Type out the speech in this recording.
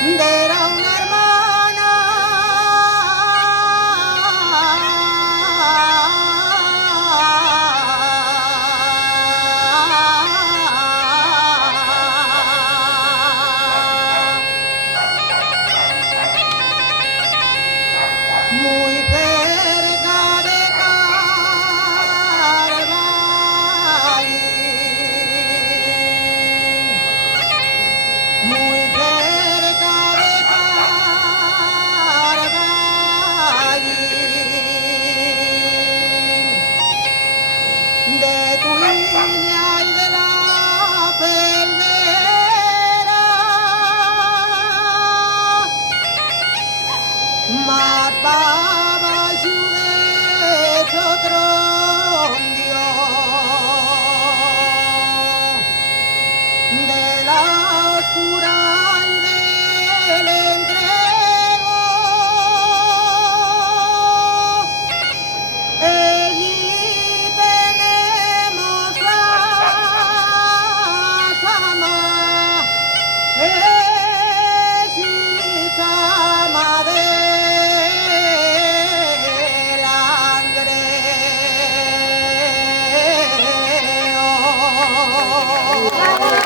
Era una hermana muy cerca de Carvalho, muy cerca de Carvalho, de tu línea y de la perdera, más para ayudar otro Dios de la oscura y del entrego. Allí tenemos las amas, es ama de Langreo.